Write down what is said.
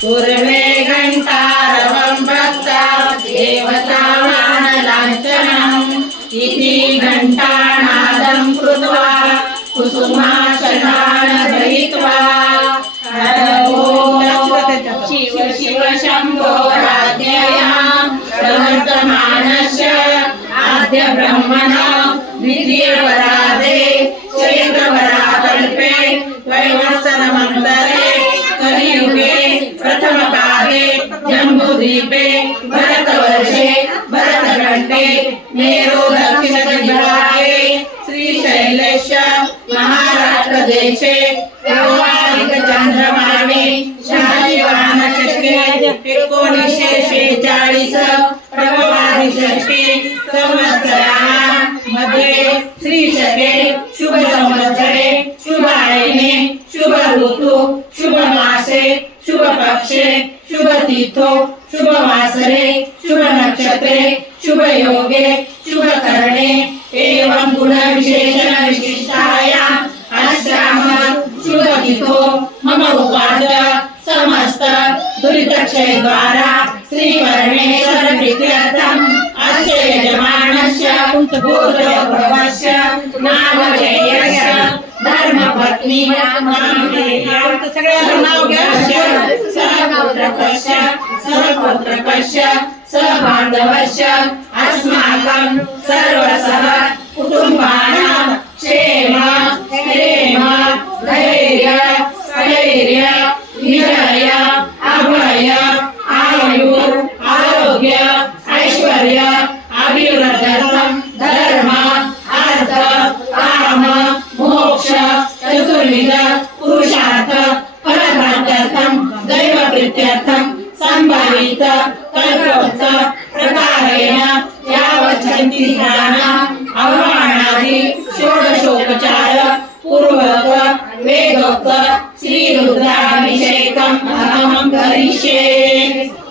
पूर्वे घण्टारवं भक्ता देवतावानलाञ्छनम् इति घण्टानादं कृत्वा कुसुमासनान् गृहीत्वा शिव शिव शम्भो राज्ञयां प्रवर्तमानस्य आद्य ब्रह्मण द्वितीयवरादे चैत्रवराकल्पे वैवस्वतमन्तरे कलियुगे प्रथमपादे जम्बूद्वीपे भरतवर्षे भरतखण्डे मेरु दक्षिणकविभागे श्रीशैलस्य महाराष्ट्रदेशे चंद्रमाने शालिवाहनचक्रे 1946 प्रभवादिषष्ठी संवत्सरामध्ये श्रीशके शुभ संवत्सरे शुभायने शुभ ऋतु शुभ मासे शुभ पक्षे शुभ तीर्थो शुभ वासरे शुभ नक्षत्रे शुभ योगे शुभ करणे एवं गुण विशेषण विशिष्टायां अस्याम शुभ तिथो मम उपाद्य समस्त दुरितक्षय द्वारा श्री परमेश्वर प्रीत्यर्थम् अस्य यजमानस्य भूतप्रभवस्य नामधेयस्य धर्मपत्नी सहपुत्रकस्य सहबान्धवस्य अस्माकं सर्वसह कुटुम्बानां क्षेम क्षेम धैर्य स्थैर्य विजय अभय आयु आरोग्य ऐश्वर्य अभिवृद्ध्यर्थं धर्म अर्थ काम मोक्ष चतुर्विध पुरुषार्थ फलप्राप्त्यर्थं दैव प्रीत्यर्थं संभावित कल्पोक्त प्रकारेण यावच्छन्तिदानाम् अवमानादि षोडशोपचार पूर्वक वेदोक्त श्री रुद्राभिषेकम् अहं करिष्ये।